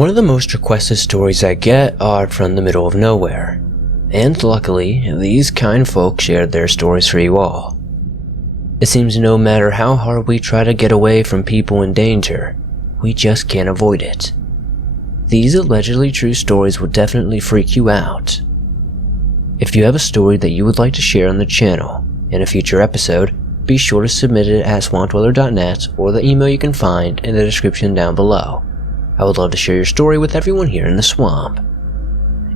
One of the most requested stories I get are from the middle of nowhere, and luckily, these kind folk shared their stories for you all. It seems no matter how hard we try to get away from people in danger, we just can't avoid it. These allegedly true stories will definitely freak you out. If you have a story that you would like to share on the channel in a future episode, be sure to submit it at swampdweller.net or the email you can find in the description down below. I would love to share your story with everyone here in the swamp.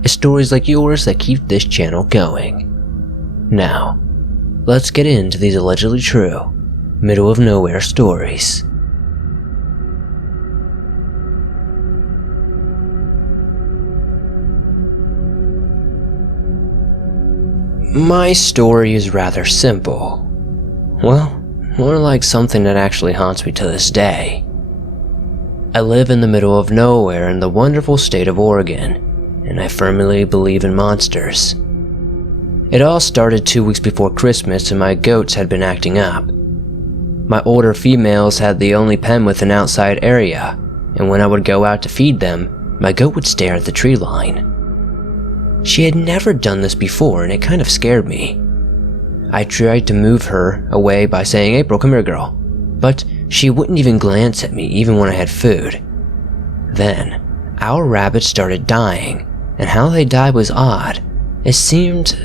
It's stories like yours that keep this channel going. Now, let's get into these allegedly true, middle of nowhere stories. My story is rather simple. Well, more like something that actually haunts me to this day. I live in the middle of nowhere in the wonderful state of Oregon, and I firmly believe in monsters. It all started 2 weeks before Christmas and my goats had been acting up. My older females had the only pen with an outside area, and when I would go out to feed them, my goat would stare at the tree line. She had never done this before and it kind of scared me. I tried to move her away by saying, "April, come here girl," but she wouldn't even glance at me even when I had food. Then, our rabbits started dying, and how they died was odd. It seemed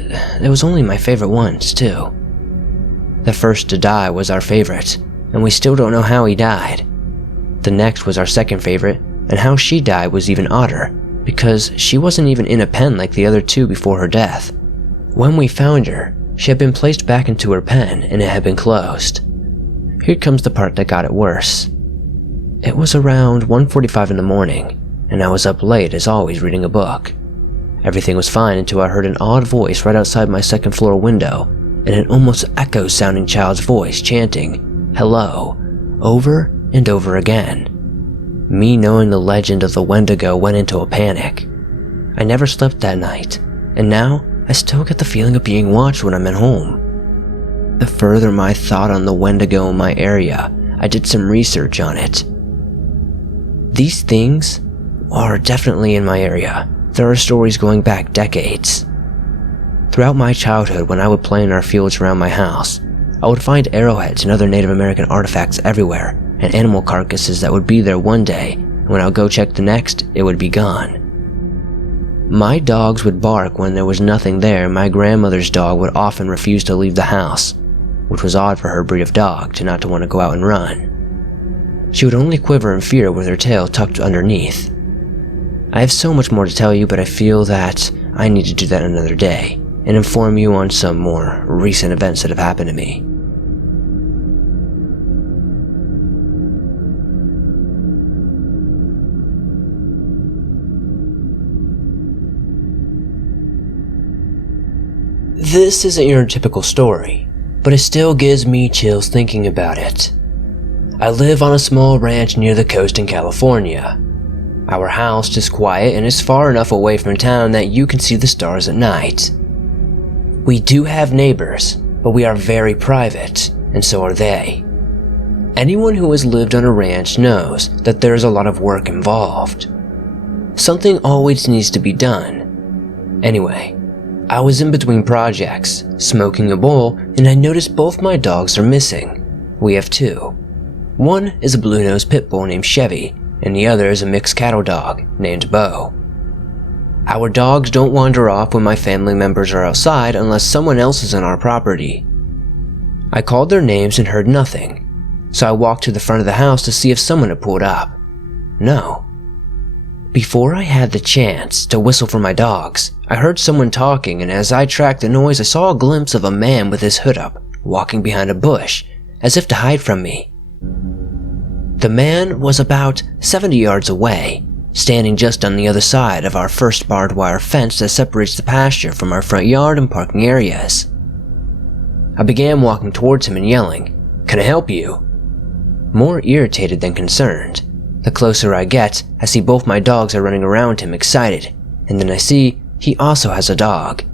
it was only my favorite ones too. The first to die was our favorite, and we still don't know how he died. The next was our second favorite, and how she died was even odder, because she wasn't even in a pen like the other two before her death. When we found her, she had been placed back into her pen and it had been closed. Here comes the part that got it worse. It was around 1:45 in the morning, and I was up late as always reading a book. Everything was fine until I heard an odd voice right outside my second floor window, and an almost echo-sounding child's voice chanting, "Hello," over and over again. Me knowing the legend of the Wendigo went into a panic. I never slept that night, and now I still get the feeling of being watched when I'm at home. To further my thought on the Wendigo in my area, I did some research on it. These things are definitely in my area. There are stories going back decades. Throughout my childhood, when I would play in our fields around my house, I would find arrowheads and other Native American artifacts everywhere, and animal carcasses that would be there one day, and when I would go check the next, it would be gone. My dogs would bark when there was nothing there, and my grandmother's dog would often refuse to leave the house, which was odd for her breed of dog to not want to go out and run. She would only quiver in fear with her tail tucked underneath. I have so much more to tell you, but I feel that I need to do that another day, and inform you on some more recent events that have happened to me. This isn't your typical story, but it still gives me chills thinking about it. I live on a small ranch near the coast in California. Our house is quiet and is far enough away from town that you can see the stars at night. We do have neighbors, but we are very private, and so are they. Anyone who has lived on a ranch knows that there is a lot of work involved. Something always needs to be done. Anyway, I was in between projects, smoking a bowl, and I noticed both my dogs are missing. We have two. One is a blue-nosed pit bull named Chevy, and the other is a mixed cattle dog named Bo. Our dogs don't wander off when my family members are outside unless someone else is on our property. I called their names and heard nothing, so I walked to the front of the house to see if someone had pulled up. No. Before I had the chance to whistle for my dogs, I heard someone talking, and as I tracked the noise, I saw a glimpse of a man with his hood up, walking behind a bush, as if to hide from me. The man was about 70 yards away, standing just on the other side of our first barbed wire fence that separates the pasture from our front yard and parking areas. I began walking towards him and yelling, "Can I help you?" More irritated than concerned. The closer I get, I see both my dogs are running around him excited, and then I see he also has a dog.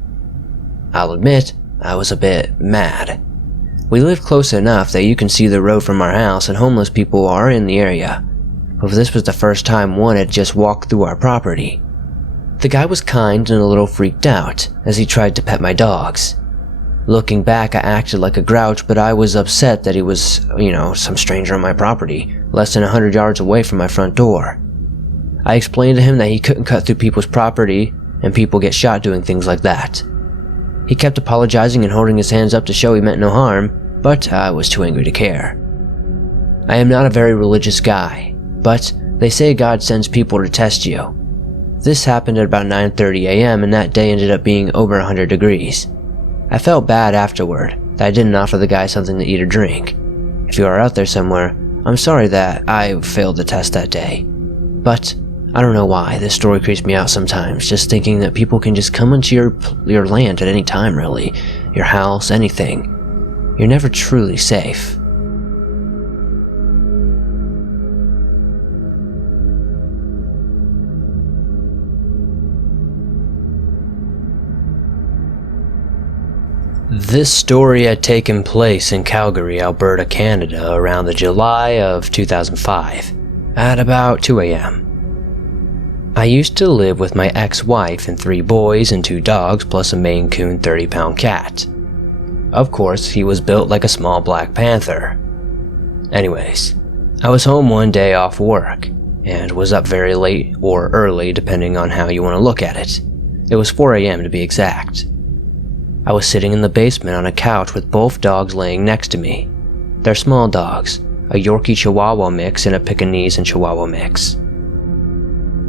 I'll admit, I was a bit mad. We live close enough that you can see the road from our house and homeless people are in the area. if this was the first time one had just walked through our property. The guy was kind and a little freaked out as he tried to pet my dogs. Looking back, I acted like a grouch, but I was upset that he was, some stranger on my property, less than 100 yards away from my front door. I explained to him that he couldn't cut through people's property, and people get shot doing things like that. He kept apologizing and holding his hands up to show he meant no harm, but I was too angry to care. I am not a very religious guy, but they say God sends people to test you. This happened at about 9:30 a.m. and that day ended up being over 100 degrees. I felt bad afterward that I didn't offer the guy something to eat or drink. If you are out there somewhere, I'm sorry that I failed the test that day. But I don't know why, this story creeps me out sometimes, just thinking that people can just come into your land at any time really. Your house, anything. You're never truly safe. This story had taken place in Calgary, Alberta, Canada around the July of 2005 at about 2 a.m. I used to live with my ex-wife and 3 boys and 2 dogs plus a Maine Coon 30-pound cat. Of course, he was built like a small black panther. Anyways, I was home one day off work and was up very late or early depending on how you want to look at it. It was 4 a.m. to be exact. I was sitting in the basement on a couch with both dogs laying next to me. They're small dogs, a Yorkie Chihuahua mix and a Pekingese and Chihuahua mix.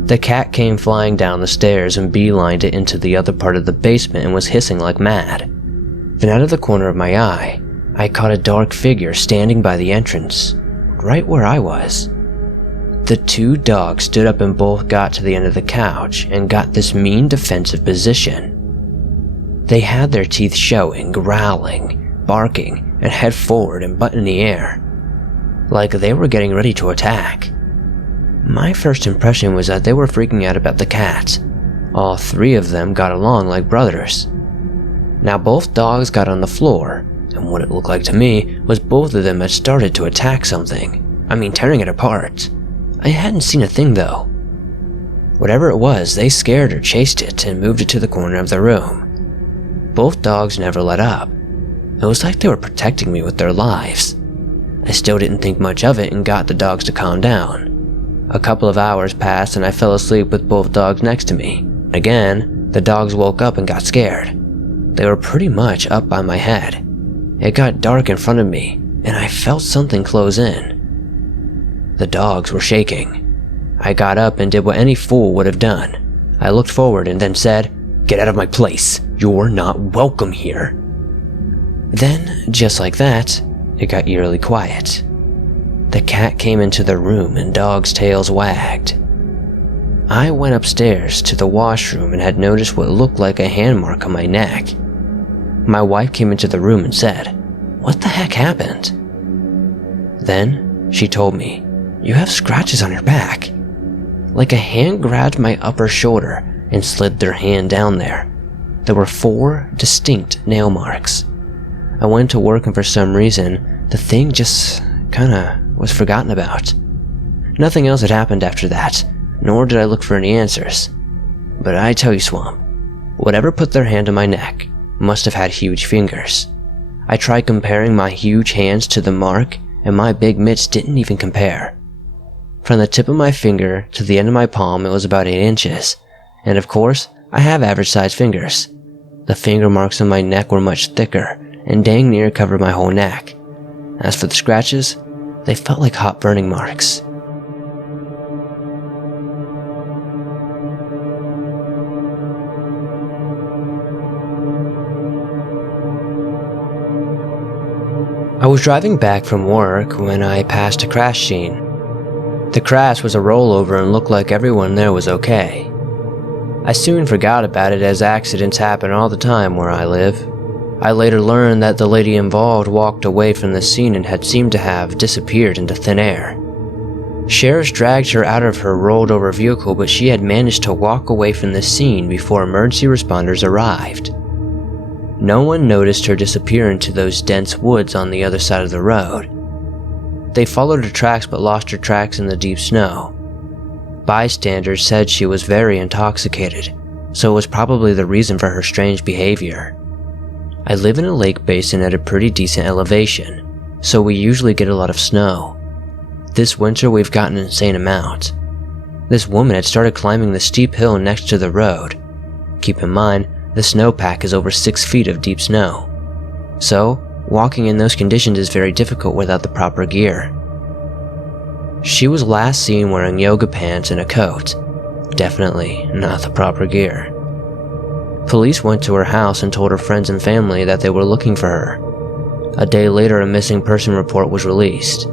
The cat came flying down the stairs and beelined it into the other part of the basement and was hissing like mad. Then out of the corner of my eye, I caught a dark figure standing by the entrance, right where I was. The 2 dogs stood up and both got to the end of the couch and got this mean defensive position. They had their teeth showing, growling, barking, and head forward and butt in the air, like they were getting ready to attack. My first impression was that they were freaking out about the cat. All 3 of them got along like brothers. Now both dogs got on the floor, and what it looked like to me was both of them had started to attack something. Tearing it apart. I hadn't seen a thing though. Whatever it was, they scared or chased it and moved it to the corner of the room. Both dogs never let up. It was like they were protecting me with their lives. I still didn't think much of it and got the dogs to calm down. A couple of hours passed and I fell asleep with both dogs next to me. Again, the dogs woke up and got scared. They were pretty much up by my head. It got dark in front of me and I felt something close in. The dogs were shaking. I got up and did what any fool would have done. I looked forward and then said, "Get out of my place. You're not welcome here." Then, just like that, it got eerily quiet. The cat came into the room and dogs' tails wagged. I went upstairs to the washroom and had noticed what looked like a hand mark on my neck. My wife came into the room and said, "What the heck happened?" Then she told me, "You have scratches on your back." Like a hand grabbed my upper shoulder and slid their hand down there. There were 4 distinct nail marks. I went to work and for some reason, the thing just kinda was forgotten about. Nothing else had happened after that, nor did I look for any answers. But I tell you, Swamp, whatever put their hand on my neck must have had huge fingers. I tried comparing my huge hands to the mark and my big mitts didn't even compare. From the tip of my finger to the end of my palm it was about 8 inches. And of course, I have average sized fingers. The finger marks on my neck were much thicker and dang near covered my whole neck. As for the scratches, they felt like hot burning marks. I was driving back from work when I passed a crash scene. The crash was a rollover and looked like everyone there was okay. I soon forgot about it as accidents happen all the time where I live. I later learned that the lady involved walked away from the scene and had seemed to have disappeared into thin air. Sheriffs dragged her out of her rolled over vehicle, but she had managed to walk away from the scene before emergency responders arrived. No one noticed her disappear into those dense woods on the other side of the road. They followed her tracks but lost her tracks in the deep snow. Bystanders said she was very intoxicated, so it was probably the reason for her strange behavior. I live in a lake basin at a pretty decent elevation, so we usually get a lot of snow. This winter we've gotten an insane amount. This woman had started climbing the steep hill next to the road. Keep in mind, the snowpack is over 6 feet of deep snow. So, walking in those conditions is very difficult without the proper gear. She was last seen wearing yoga pants and a coat. Definitely not the proper gear. Police went to her house and told her friends and family that they were looking for her. A day later, a missing person report was released.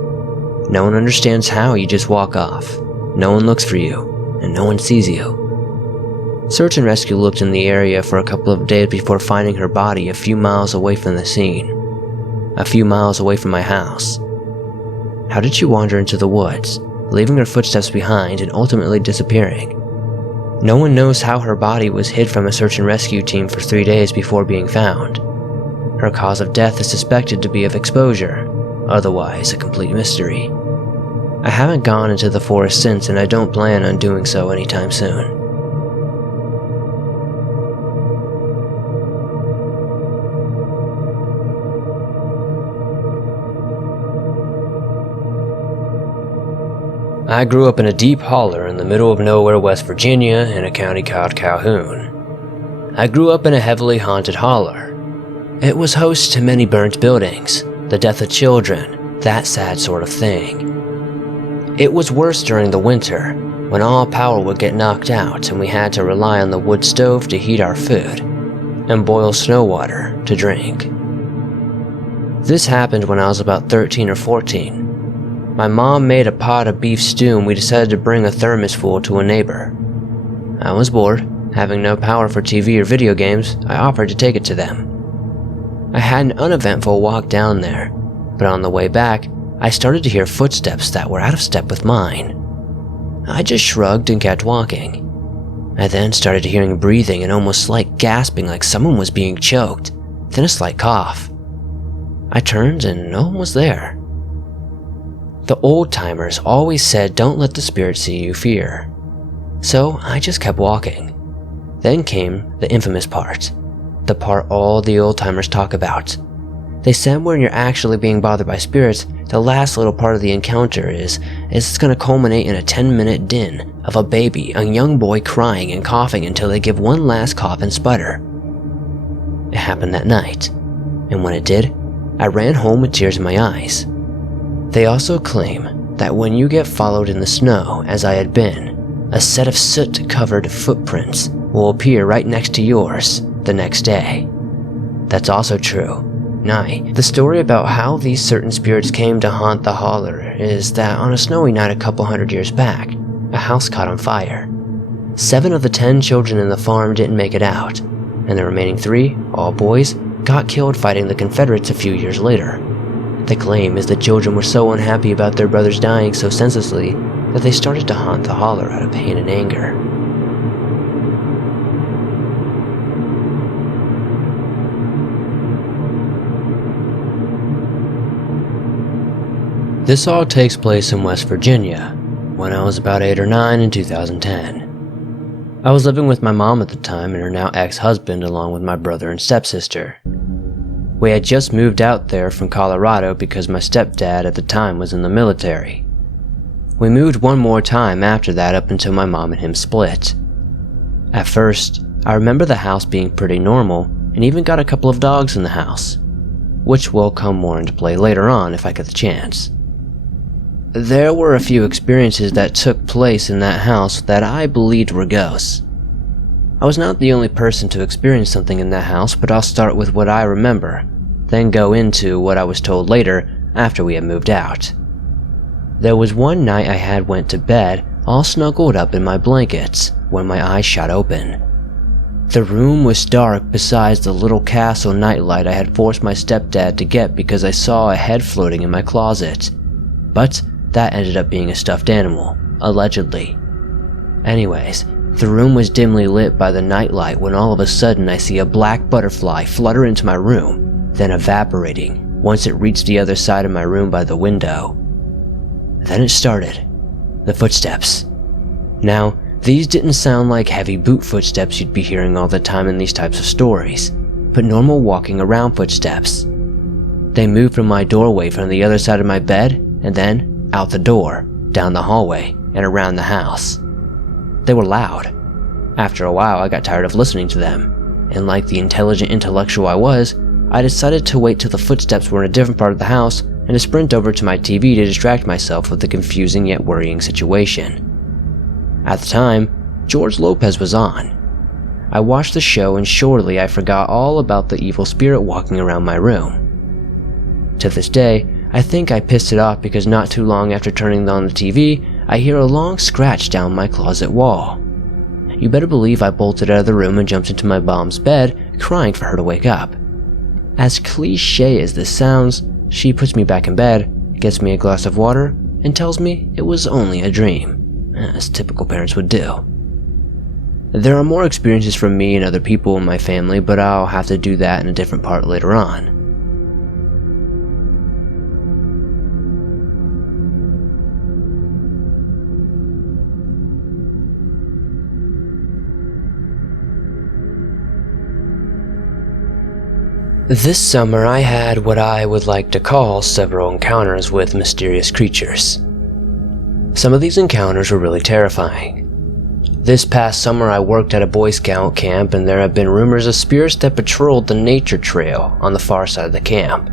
No one understands how you just walk off. No one looks for you, and no one sees you. Search and rescue looked in the area for a couple of days before finding her body a few miles away from the scene. A few miles away from my house. How did she wander into the woods, leaving her footsteps behind and ultimately disappearing? No one knows how her body was hid from a search and rescue team for 3 days before being found. Her cause of death is suspected to be of exposure, otherwise a complete mystery. I haven't gone into the forest since, and I don't plan on doing so anytime soon. I grew up in a deep holler in the middle of nowhere, West Virginia, in a county called Calhoun. I grew up in a heavily haunted holler. It was host to many burnt buildings, the death of children, that sad sort of thing. It was worse during the winter, when all power would get knocked out and we had to rely on the wood stove to heat our food, and boil snow water to drink. This happened when I was about 13 or 14. My mom made a pot of beef stew and we decided to bring a thermos full to a neighbor. I was bored, having no power for TV or video games. I offered to take it to them. I had an uneventful walk down there, but on the way back, I started to hear footsteps that were out of step with mine. I just shrugged and kept walking. I then started hearing breathing and almost slight gasping like someone was being choked, then a slight cough. I turned and no one was there. The old-timers always said don't let the spirit see you fear. So I just kept walking. Then came the infamous part. The part all the old-timers talk about. They said when you're actually being bothered by spirits, the last little part of the encounter is it's going to culminate in a 10-minute din of a baby, a young boy crying and coughing until they give one last cough and sputter. It happened that night, and when it did, I ran home with tears in my eyes. They also claim that when you get followed in the snow, as I had been, a set of soot-covered footprints will appear right next to yours the next day. That's also true. The story about how these certain spirits came to haunt the holler is that on a snowy night a couple hundred years back, a house caught on fire. 7 of the 10 children in the farm didn't make it out, and the remaining 3, all boys, got killed fighting the Confederates a few years later. The claim is the children were so unhappy about their brothers dying so senselessly that they started to haunt the holler out of pain and anger. This all takes place in West Virginia, when I was about 8 or 9 in 2010. I was living with my mom at the time and her now ex-husband along with my brother and stepsister. We had just moved out there from Colorado because my stepdad at the time was in the military. We moved one more time after that up until my mom and him split. At first, I remember the house being pretty normal and even got a couple of dogs in the house, which will come more into play later on if I get the chance. There were a few experiences that took place in that house that I believed were ghosts. I was not the only person to experience something in that house, but I'll start with what I remember, then go into what I was told later after we had moved out. There was one night I had went to bed all snuggled up in my blankets when my eyes shot open. The room was dark besides the little castle nightlight I had forced my stepdad to get because I saw a head floating in my closet. But that ended up being a stuffed animal, allegedly. Anyways, the room was dimly lit by the nightlight when all of a sudden I see a black butterfly flutter into my room, then evaporating once it reached the other side of my room by the window. Then it started. The footsteps. Now, these didn't sound like heavy boot footsteps you'd be hearing all the time in these types of stories, but normal walking around footsteps. They moved from my doorway from the other side of my bed, and then out the door, down the hallway, and around the house. They were loud. After a while, I got tired of listening to them, and like the intelligent intellectual I was, I decided to wait till the footsteps were in a different part of the house and to sprint over to my TV to distract myself with the confusing yet worrying situation. At the time, George Lopez was on. I watched the show and shortly I forgot all about the evil spirit walking around my room. To this day, I think I pissed it off because not too long after turning on the TV, I hear a long scratch down my closet wall. You better believe I bolted out of the room and jumped into my mom's bed, crying for her to wake up. As cliche as this sounds, she puts me back in bed, gets me a glass of water, and tells me it was only a dream, as typical parents would do. There are more experiences from me and other people in my family, but I'll have to do that in a different part later on. This summer I had what I would like to call several encounters with mysterious creatures. Some of these encounters were really terrifying. This past summer I worked at a Boy Scout camp and there have been rumors of spirits that patrolled the nature trail on the far side of the camp.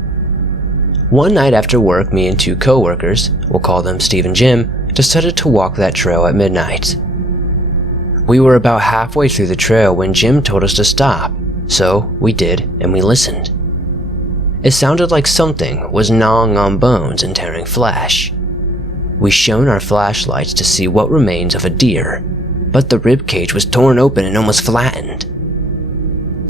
One night after work, me and two co-workers, we'll call them Steve and Jim, decided to walk that trail at midnight. We were about halfway through the trail when Jim told us to stop. So we did, and we listened. It sounded like something was gnawing on bones and tearing flesh. We shone our flashlights to see what remains of a deer, but the rib cage was torn open and almost flattened.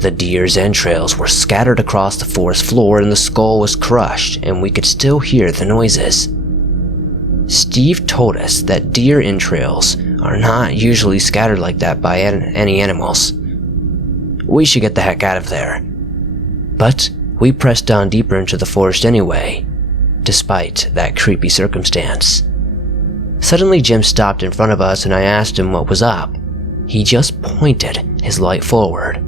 The deer's entrails were scattered across the forest floor and the skull was crushed, and we could still hear the noises. Steve told us that deer entrails are not usually scattered like that by any animals. We should get the heck out of there. But we pressed on deeper into the forest anyway, despite that creepy circumstance. Suddenly Jim stopped in front of us and I asked him what was up. He just pointed his light forward.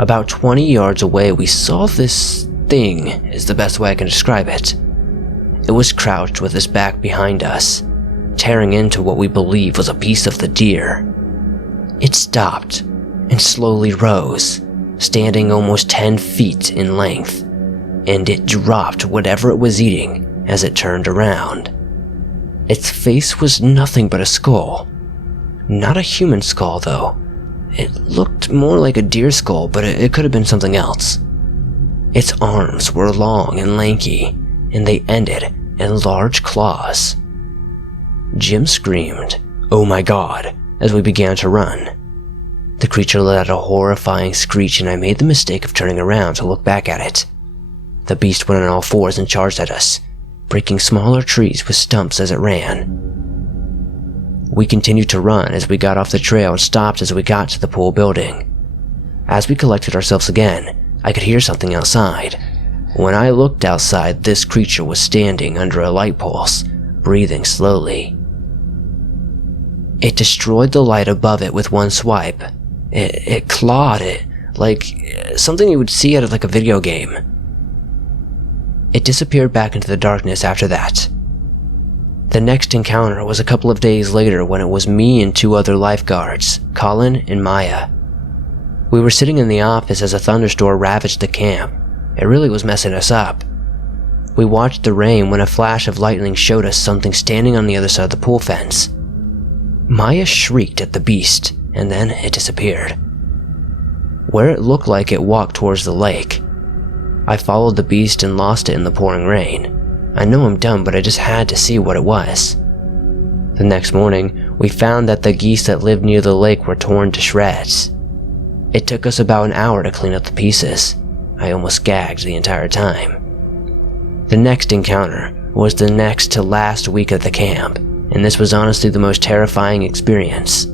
About 20 yards away we saw this thing, is the best way I can describe it. It was crouched with its back behind us, tearing into what we believe was a piece of the deer. It stopped and slowly rose, standing almost 10 feet in length, and it dropped whatever it was eating as it turned around. Its face was nothing but a skull. Not a human skull though. It looked more like a deer skull, but it could have been something else. Its arms were long and lanky, and they ended in large claws. Jim screamed, "Oh my God," as we began to run. The creature let out a horrifying screech and I made the mistake of turning around to look back at it. The beast went on all fours and charged at us, breaking smaller trees with stumps as it ran. We continued to run as we got off the trail and stopped as we got to the pool building. As we collected ourselves again, I could hear something outside. When I looked outside, this creature was standing under a light pulse, breathing slowly. It destroyed the light above it with one swipe. It clawed it, like something you would see out of like a video game. It disappeared back into the darkness after that. The next encounter was a couple of days later when it was me and two other lifeguards, Colin and Maya. We were sitting in the office as a thunderstorm ravaged the camp. It really was messing us up. We watched the rain when a flash of lightning showed us something standing on the other side of the pool fence. Maya shrieked at the beast, and then it disappeared. Where it looked like it walked towards the lake. I followed the beast and lost it in the pouring rain. I know I'm dumb, but I just had to see what it was. The next morning, we found that the geese that lived near the lake were torn to shreds. It took us about an hour to clean up the pieces. I almost gagged the entire time. The next encounter was the next to last week at the camp, and this was honestly the most terrifying experience.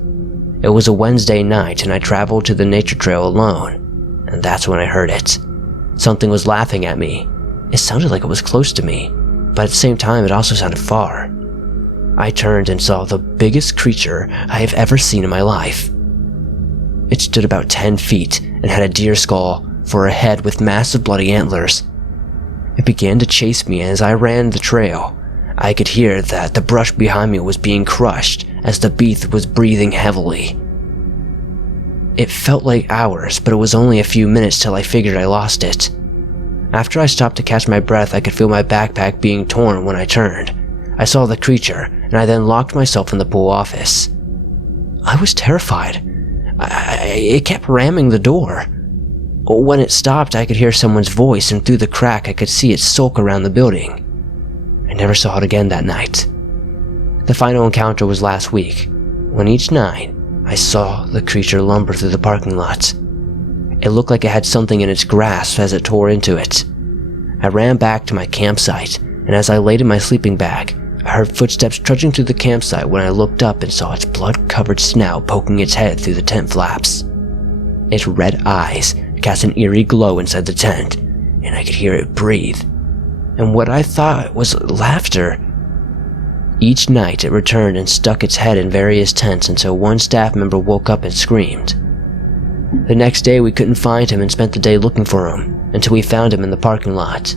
It was a Wednesday night and I traveled to the nature trail alone, and that's when I heard it. Something was laughing at me. It sounded like it was close to me, but at the same time it also sounded far. I turned and saw the biggest creature I have ever seen in my life. It stood about 10 feet and had a deer skull for a head with massive bloody antlers. It began to chase me, and as I ran the trail, I could hear that the brush behind me was being crushed as the beast was breathing heavily. It felt like hours, but it was only a few minutes till I figured I lost it. After I stopped to catch my breath, I could feel my backpack being torn when I turned. I saw the creature, and I then locked myself in the pool office. I was terrified. It kept ramming the door. When it stopped, I could hear someone's voice, and through the crack I could see it sulk around the building. I never saw it again that night. The final encounter was last week, when each night I saw the creature lumber through the parking lot. It looked like it had something in its grasp as it tore into it. I ran back to my campsite, and as I laid in my sleeping bag, I heard footsteps trudging through the campsite when I looked up and saw its blood-covered snout poking its head through the tent flaps. Its red eyes cast an eerie glow inside the tent, and I could hear it breathe, and what I thought was laughter. Each night it returned and stuck its head in various tents until one staff member woke up and screamed. The next day we couldn't find him and spent the day looking for him, until we found him in the parking lot.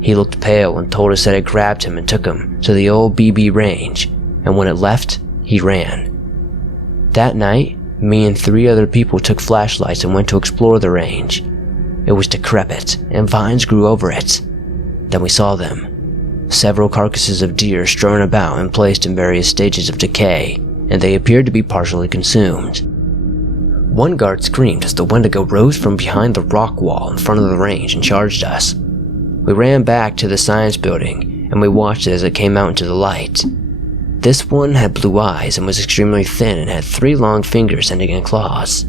He looked pale and told us that it grabbed him and took him to the old BB range, and when it left, he ran. That night, me and 3 other people took flashlights and went to explore the range. It was decrepit, and vines grew over it. Then we saw them. Several carcasses of deer strewn about and placed in various stages of decay, and they appeared to be partially consumed. One guard screamed as the Wendigo rose from behind the rock wall in front of the range and charged us. We ran back to the science building, and we watched it as it came out into the light. This one had blue eyes and was extremely thin and had 3 long fingers ending in claws.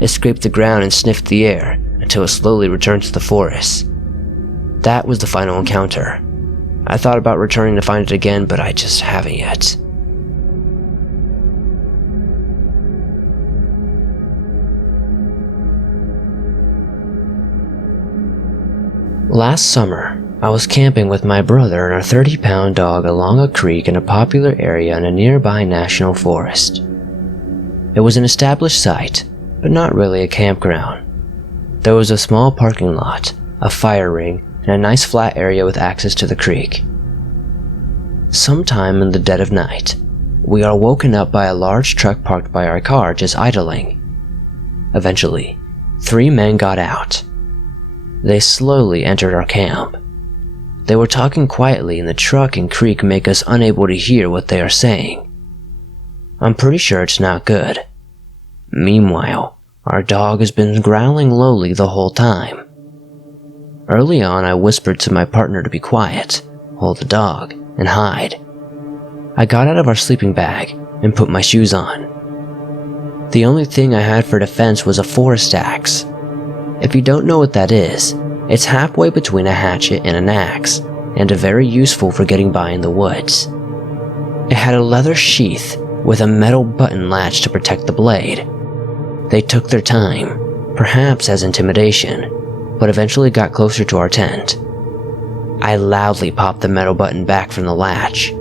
It scraped the ground and sniffed the air until it slowly returned to the forest. That was the final encounter. I thought about returning to find it again, but I just haven't yet. Last summer, I was camping with my brother and our 30-pound dog along a creek in a popular area in a nearby national forest. It was an established site, but not really a campground. There was a small parking lot, a fire ring, and a nice flat area with access to the creek. Sometime in the dead of night, we are woken up by a large truck parked by our car just idling. Eventually, 3 men got out. They slowly entered our camp. They were talking quietly, and the truck and creek make us unable to hear what they are saying. I'm pretty sure it's not good. Meanwhile, our dog has been growling lowly the whole time. Early on, I whispered to my partner to be quiet, hold the dog, and hide. I got out of our sleeping bag and put my shoes on. The only thing I had for defense was a forest axe. If you don't know what that is, it's halfway between a hatchet and an axe, and very useful for getting by in the woods. It had a leather sheath with a metal button latch to protect the blade. They took their time, perhaps as intimidation, but eventually got closer to our tent. I loudly popped the metal button back from the latch.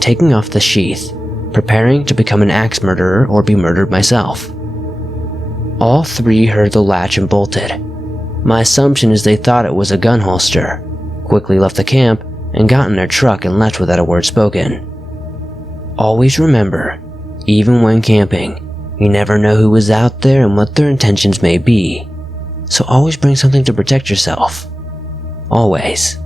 Taking off the sheath, preparing to become an axe murderer or be murdered myself. All 3 heard the latch and bolted. My assumption is they thought it was a gun holster, quickly left the camp, and got in their truck and left without a word spoken. Always remember, even when camping, you never know who is out there and what their intentions may be, so always bring something to protect yourself. Always.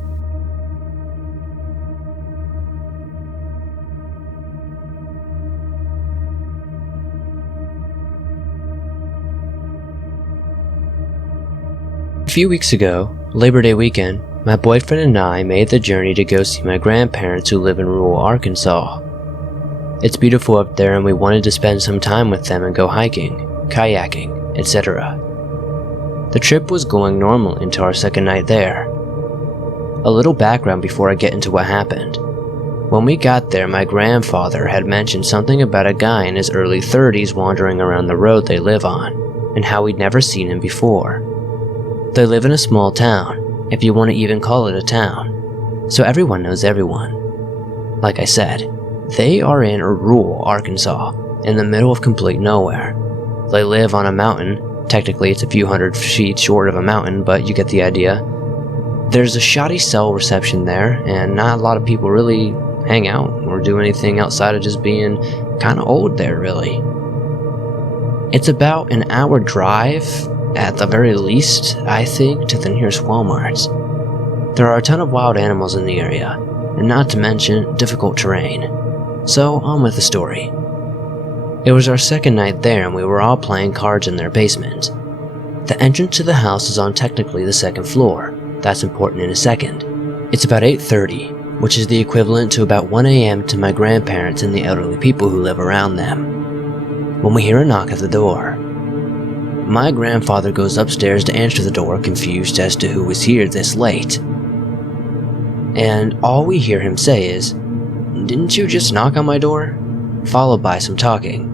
A few weeks ago, Labor Day weekend, my boyfriend and I made the journey to go see my grandparents who live in rural Arkansas. It's beautiful up there and we wanted to spend some time with them and go hiking, kayaking, etc. The trip was going normal into our second night there. A little background before I get into what happened. When we got there, my grandfather had mentioned something about a guy in his early 30s wandering around the road they live on, and how we'd never seen him before. They live in a small town, if you want to even call it a town, so everyone knows everyone. Like I said, They are in rural Arkansas, in the middle of complete nowhere. They live on a mountain. Technically, it's a few hundred feet short of a mountain, but you get the idea. There's a shoddy cell reception there, and not a lot of people really hang out or do anything outside of just being kind of old there, really. It's about an hour drive, at the very least, I think, to the nearest Walmart. There are a ton of wild animals in the area, and not to mention difficult terrain. So, on with the story. It was our second night there and we were all playing cards in their basement. The entrance to the house is on technically the second floor. That's important in a second. It's about 8:30, which is the equivalent to about 1 a.m. to my grandparents and the elderly people who live around them. When we hear a knock at the door, my grandfather goes upstairs to answer the door, confused as to who was here this late. And all we hear him say is, "Didn't you just knock on my door?" Followed by some talking.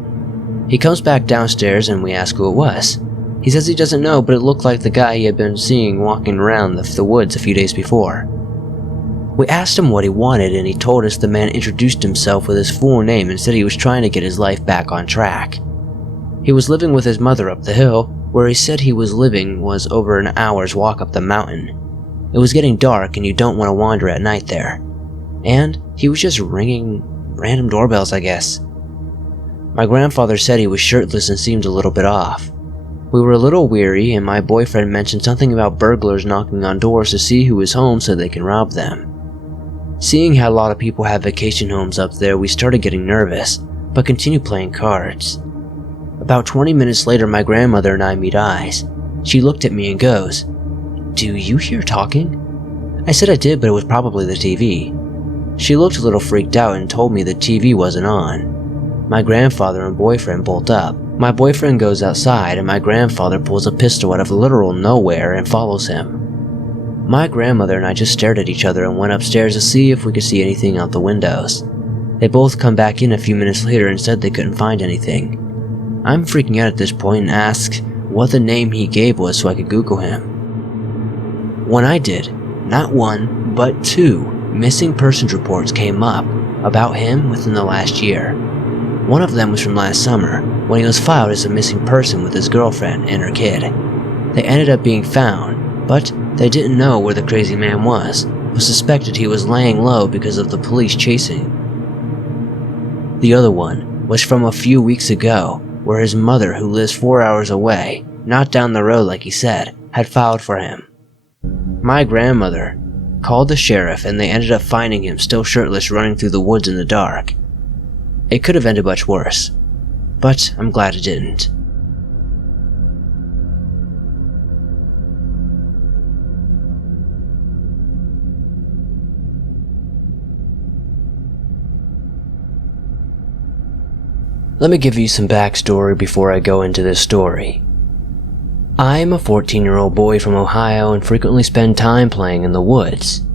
He comes back downstairs and we ask who it was. He says he doesn't know, but it looked like the guy he had been seeing walking around the woods a few days before. We asked him what he wanted and he told us the man introduced himself with his full name and said he was trying to get his life back on track. He was living with his mother up the hill. Where he said he was living was over an hour's walk up the mountain. It was getting dark and you don't want to wander at night there. And he was just ringing random doorbells, I guess. My grandfather said he was shirtless and seemed a little bit off. We were a little weary and my boyfriend mentioned something about burglars knocking on doors to see who is home so they can rob them. Seeing how a lot of people have vacation homes up there, we started getting nervous, but continued playing cards. About 20 minutes later, my grandmother and I meet eyes. She looked at me and goes, "Do you hear talking?" I said I did, but it was probably the TV. She looked a little freaked out and told me the TV wasn't on. My grandfather and boyfriend bolt up. My boyfriend goes outside and my grandfather pulls a pistol out of literal nowhere and follows him. My grandmother and I just stared at each other and went upstairs to see if we could see anything out the windows. They both come back in a few minutes later and said they couldn't find anything. I'm freaking out at this point and asked what the name he gave was so I could Google him. When I did, not one, but 2 missing persons reports came up about him within the last year. One of them was from last summer, when he was filed as a missing person with his girlfriend and her kid. They ended up being found, but they didn't know where the crazy man was, but suspected he was laying low because of the police chasing. The other one was from a few weeks ago, where his mother, who lives 4 hours away, not down the road like he said, had filed for him. My grandmother called the sheriff and they ended up finding him still shirtless running through the woods in the dark. It could have ended much worse, but I'm glad it didn't. Let me give you some backstory before I go into this story. I'm a 14-year-old boy from Ohio and frequently spend time playing in the woods.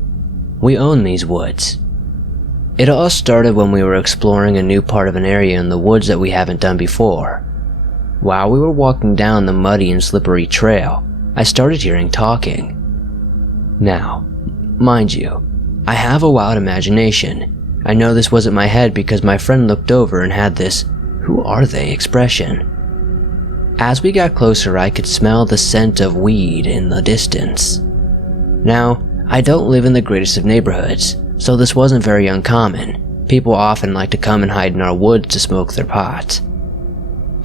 We own these woods. It all started when we were exploring a new part of an area in the woods that we haven't done before. While we were walking down the muddy and slippery trail, I started hearing talking. Now, mind you, I have a wild imagination. I know this wasn't my head because my friend looked over and had this "who are they" expression. As we got closer, I could smell the scent of weed in the distance. Now, I don't live in the greatest of neighborhoods, so this wasn't very uncommon. People often like to come and hide in our woods to smoke their pot.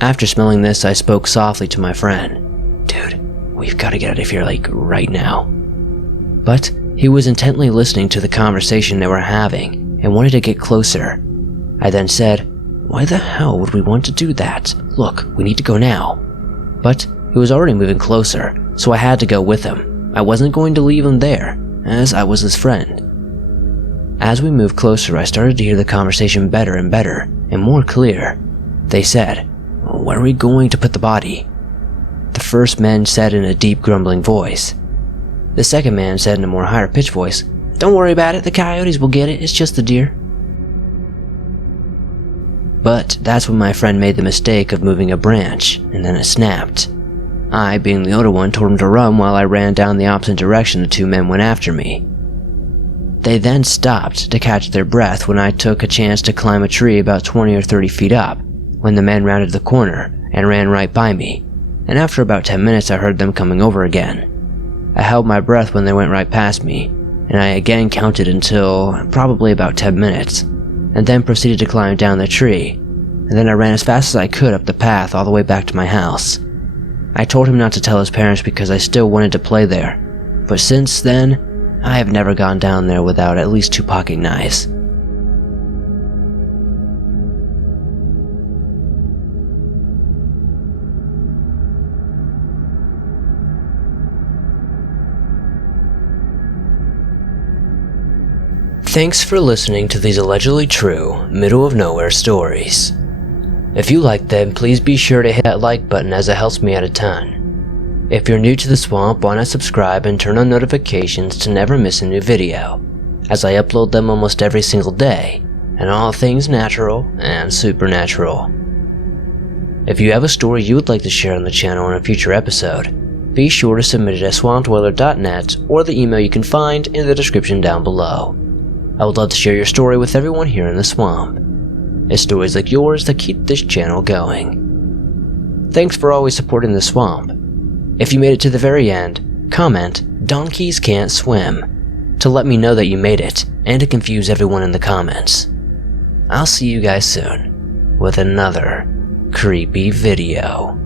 After smelling this, I spoke softly to my friend. "Dude, we've got to get out of here, like, right now." But he was intently listening to the conversation they were having and wanted to get closer. I then said, "Why the hell would we want to do that? Look, we need to go now." But he was already moving closer, so I had to go with him. I wasn't going to leave him there, as I was his friend. As we moved closer, I started to hear the conversation better and better, and more clear. They said, "Where are we going to put the body?" The first man said in a deep grumbling voice. The second man said in a more higher pitched voice, "Don't worry about it, the coyotes will get it, it's just the deer." But that's when my friend made the mistake of moving a branch, and then it snapped. I, being the older one, told him to run while I ran down the opposite direction the 2 men went after me. They then stopped to catch their breath when I took a chance to climb a tree about 20 or 30 feet up, when the men rounded the corner and ran right by me, and after about 10 minutes I heard them coming over again. I held my breath when they went right past me, and I again counted until probably about 10 minutes, and then proceeded to climb down the tree, and then I ran as fast as I could up the path all the way back to my house. I told him not to tell his parents because I still wanted to play there, but since then, I have never gone down there without at least 2 pocket knives. Thanks for listening to these allegedly true, middle of nowhere stories. If you like them, please be sure to hit that like button as it helps me out a ton. If you're new to the swamp, why not subscribe and turn on notifications to never miss a new video, as I upload them almost every single day, and all things natural and supernatural. If you have a story you would like to share on the channel in a future episode, be sure to submit it at swampdweller.net or the email you can find in the description down below. I would love to share your story with everyone here in the swamp. It's stories like yours that keep this channel going. Thanks for always supporting the swamp. If you made it to the very end, comment "Donkeys can't swim" to let me know that you made it and to confuse everyone in the comments. I'll see you guys soon with another creepy video.